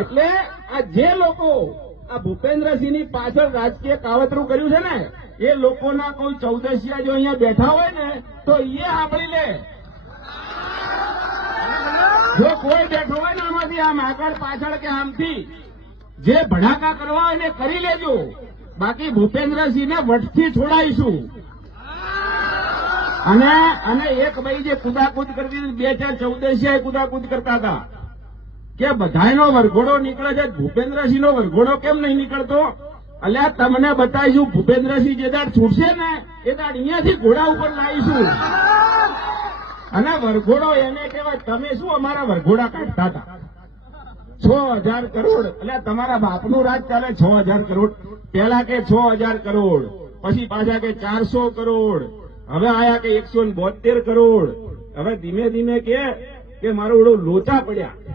એટલે આ જે લોકો આ ભૂપેન્દ્રસિંહની પાછળ રાજકીય કાવતરું કર્યું છે ને, એ લોકોના કોઈ ચૌદસિયા જો અહીંયા બેઠા હોય ને તો એ સાંભળી લે. જો કોઈ બેઠો હોય ને આમાંથી આમ આગળ પાછળ કે આમથી જે ભડાકા કરવા હોય ને કરી લેજો, બાકી ભૂપેન્દ્રસિંહને વટથી છોડાઈશું. અને એક ભાઈ જે કુદાકુદ કરતી 2014 કુદાકુદ કરતા હતા કે બધાનો વરઘોડો નીકળે છે, ભૂપેન્દ્રસિંહનો વરઘોડો કેમ નહીં નીકળતો? અલ્યા તમને બતાવીશું, ભૂપેન્દ્રસિંહ જે દાડ છૂટશે ને એ દાડ અહીંયાથી ઘોડા ઉપર લાવીશું. અને વરઘોડો એને કહેવાય. તમે શું અમારા વરઘોડા કાઢતા હતા? 6000 કરોડ. એટલે તમારા બાપનું રાજ ચાલે 6000 કરોડ. પેલા કે 6000 કરોડ, પછી પાછા કે 400 કરોડ, હવે આયા કે 172 કરોડ. હવે ધીમે ધીમે કે મારું લોચા પડ્યા.